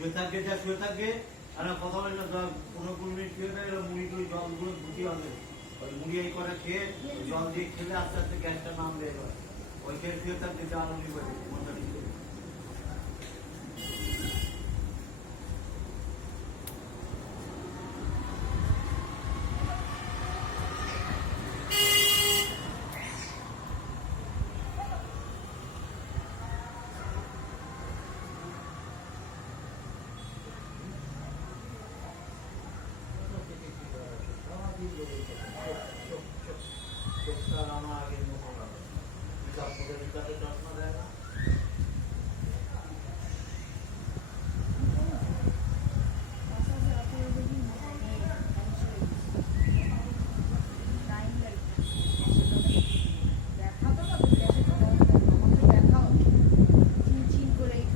শুয়ে থাকবে যা শুয়ে থাকবে আর কথা বলে না 15-20 মিনিট শুয়ে থাকলে মুড়ি জলগুলো ধুতে হবে ওই মুড়ি এই করে খেয়ে জল দিয়ে খেলে আস্তে আস্তে গ্যাসটা নামবে এবার ওই খেয়ে শুয়ে থাকবে যা আলু করে